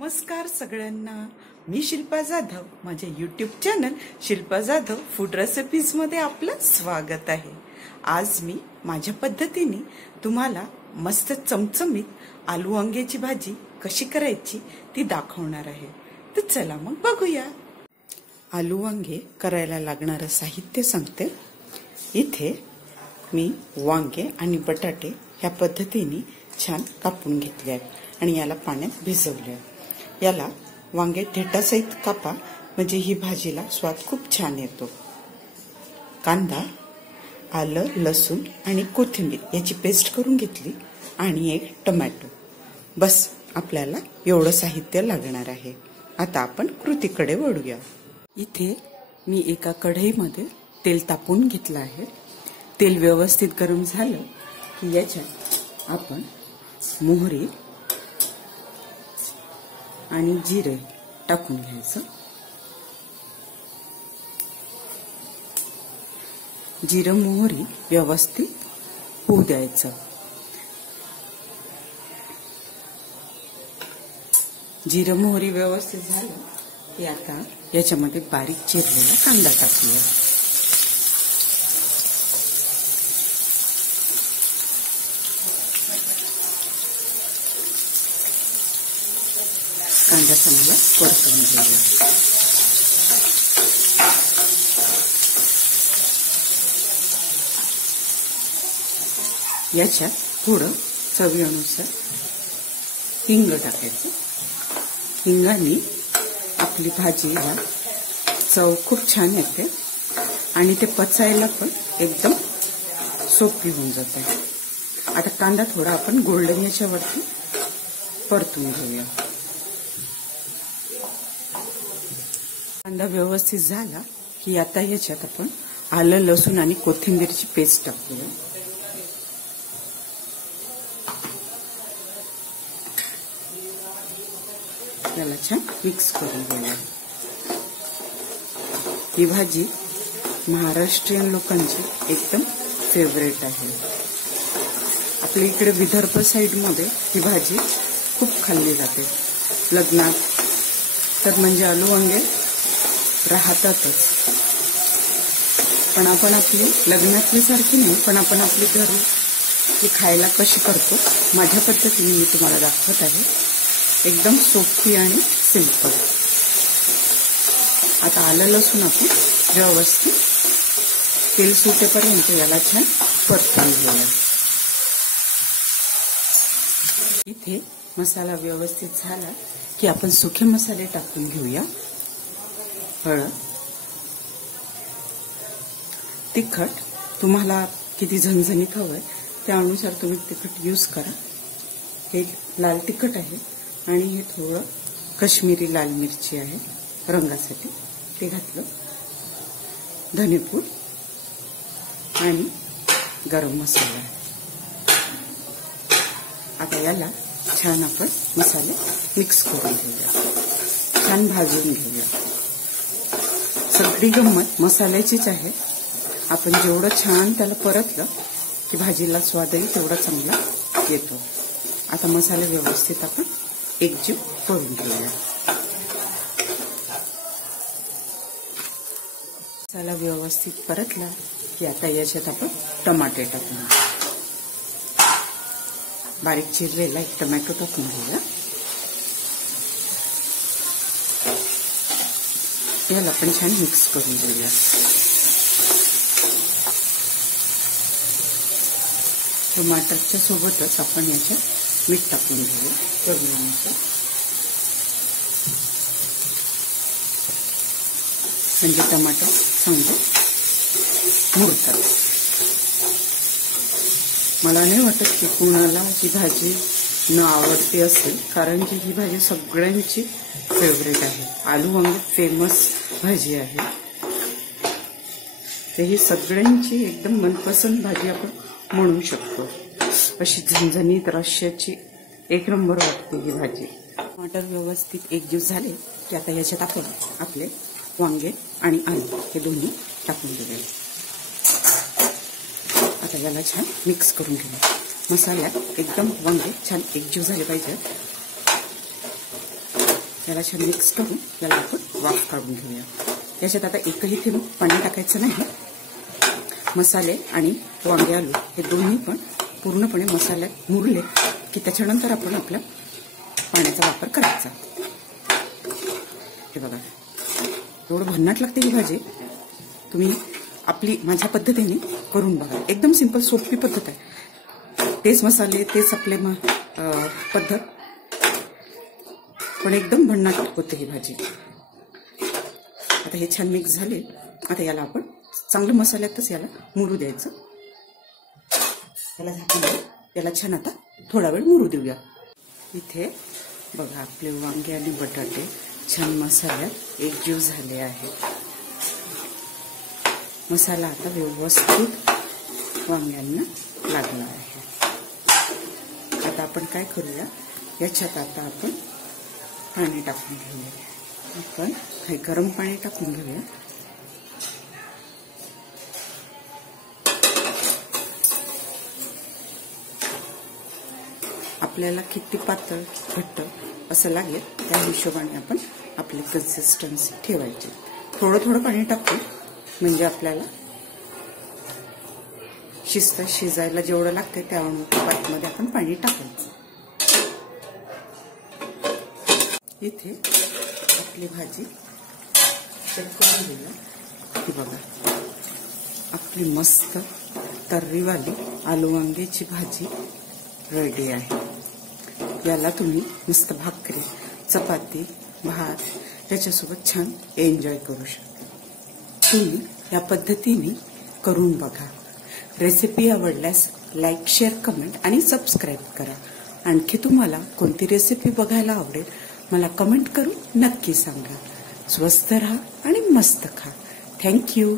नमस्कार सगळ्यांना, मी शिल्पा जाधव. माझ्या YouTube channel Shilpa Jadhav food recipes मध्ये आपलं स्वागत आहे. आज मी माझ्या पद्धतीने तुम्हाला मस्त चमचमीत आलू वांग्याची भाजी कशी करायची ती दाखवणार आहे. तर चला मग बघूया. आलू वांगे करायला लागणारं साहित्य सांगते. इथे मी वांगे आणि बटाटे ह्या पद्धतीने छान कापून घेतले आहेत आणि याला पाण्यात भिजवले आहे. याला वांगे देठासहित कापा, म्हणजे ही भाजीला स्वाद खूप छान येतो. कांदा, आलं, लसूण आणि कोथिंबीर याची पेस्ट करून घेतली आणि एक टोमॅटो. बस आपल्याला एवढं साहित्य लागणार आहे. आता आपण कृतीकडे वळूया. इथे मी एका कढईमध्ये तेल तापवून घेतलं आहे. तेल व्यवस्थित गरम झालं की याच्यात आपण मोहरी आणि जिरे टाकून घ्यायचं. जिरं मोहरी व्यवस्थित होऊ द्यायचं. जिरं मोहरी व्यवस्थित झालं की आता याच्यामध्ये बारीक चिरलेला कांदा टाकूया. कांदा चांगला परतवून घेऊया. याच्यात थोडं चवीनुसार हिंग टाकायचं. हिंगाने आपली भाजीला चव खूप छान येते आणि ते पचायला पण एकदम सोपी होऊन जाते. आता कांदा थोडा आपण गोल्डन याच्यावरती परतून घेऊया. कांदा व्यवस्थित झाला की आता याच्यात आपण आलं, लसूण आणि कोथिंबीरची पेस्ट टाकूया. याला छान मिक्स करून घेऊया. ही भाजी महाराष्ट्रीयन लोकांची एकदम फेवरेट आहे. आपल्या इकडे विदर्भ साइड मध्ये ही भाजी खूप खाल्ली जाते. लग्नात तर म्हणजे आलू वांगे राहतातच. पण आपण आपली लग्नातली सारखी नाही, पण आपण आपली घरी ही खायला कशी करतो माझ्या पद्धतीने मी तुम्हाला दाखवत आहे. एकदम सोपी आणि सिंपल. आता आलं लसूण आपण व्यवस्थित तेल सुटेपर्यंत याला छान परतून घेऊया. इथे मसाला व्यवस्थित झाला की आपण सुखे मसाले टाकून घेऊया. हळद, तिखट तुम्हाला किती झणझणीत हवंय त्यानुसार तुम्ही तिखट यूज करा. हे लाल तिखट आहे आणि हे थोडं काश्मीरी लाल मिरची आहे रंगासाठी, ते घातलं. धनेपूड आणि गरम मसाला. आता याला छान आपण मसाले मिक्स करून घेऊया. छान भाजून घेऊया. सगळी गंमत मसाल्याचीच आहे. आपण जेवढं छान त्याला परतलं की भाजीला स्वादही तेवढा चांगला येतो. आता मसाले व्यवस्थित आपण एकजीव करून घेऊया. मसाला व्यवस्थित परतला की आता याच्यात आपण टमाटे टाकून बारीक चिरलेला एक टोमॅटो टाकून घेऊया. याला पण छान मिक्स करून घेऊया. टमाटरच्या सोबतच आपण याच्यात मीठ टाकून घेऊया चवीनुसार, म्हणजे टमाटर चांगले मुरतात. मला नाही वाटत की कोणाला ही भाजी न आवडती असेल, कारण की ही भाजी सगळ्यांची फेवरेट आहे. आलू वांगे फेमस भाजी आहे. तर ही सगळ्यांची एकदम मनपसंद भाजी आपण म्हणू शकतो. अशी झणझणीत रश्श्याची एक नंबर वाटते ही भाजी. टमाटर व्यवस्थित एकजीव झाले की आता याच्यात आपण आपले वांगे आणि आलू हे दोन्ही टाकून देऊया. आता याला छान मिक्स करून घेऊया. मसाल्यात एकदम वांगे छान एकजीव झाले पाहिजे. याला छान मिक्स करून याला आपण वाफ काढून घेऊया. याच्यात आता एकही थेंब पाणी टाकायचं नाही. मसाले आणि वांगे आलू हे दोन्ही पण पूर्णपणे मसाल्यात मुरले की त्याच्यानंतर आपण आपल्या पाण्याचा वापर करायचा. हे बघा, एवढं भन्नाट लागते ही भाजी. तुम्ही आपली माझ्या पद्धतीने करून बघा. एकदम सिंपल सोपी पद्धत आहे. तेच मसाले, तेच आपले पद्धत, पण एकदम भन्नाट होते ही भाजी. आता हे छान मिक्स झाले. आता याला आपण चांगलं मसाल्यातच याला मुरू द्यायचं. याला झाकून याला छान आता थोडा वेळ मुरू देऊया. इथे बघा आपले वांगे आणि बटाटे छान मसाल्यात एकजीव झाले आहेत. मसाला आता व्यवस्थित वांग्यांना लागला आहे. आता आपण काय करूया, याच्यात आता आपण पाणी टाकून घेऊया. आपण काही गरम पाणी टाकून घेऊया. आपल्याला किती पातळ घट्ट असं लागेल त्या हिशोबाने आपण आपली कन्सिस्टन्सी ठेवायची. थोडं थोडं पाणी टाकू म्हणजे आपल्याला शिजायला जेवढं लागते त्या अनुपातामध्ये आपण पाणी टाकायचं. इथे आपली भाजी चेक करून घेऊया. ही बघा आपली मस्त तर्रीवाली आलू वांग्याची भाजी रेडी आहे. याला तुम्ही मस्त भाकरी, चपाती, भात त्याच्यासोबत छान एन्जॉय करू शकता. तुम्ही या पद्धतीने करून बघा. रेसिपी आवडल्यास लाईक, शेअर, कमेंट आणि सबस्क्राईब करा. आणखी तुम्हाला कोणती रेसिपी बघायला आवडेल मला कमेंट करून नक्की सांगा. स्वस्थ राहा आणि मस्त खा. थँक्यू.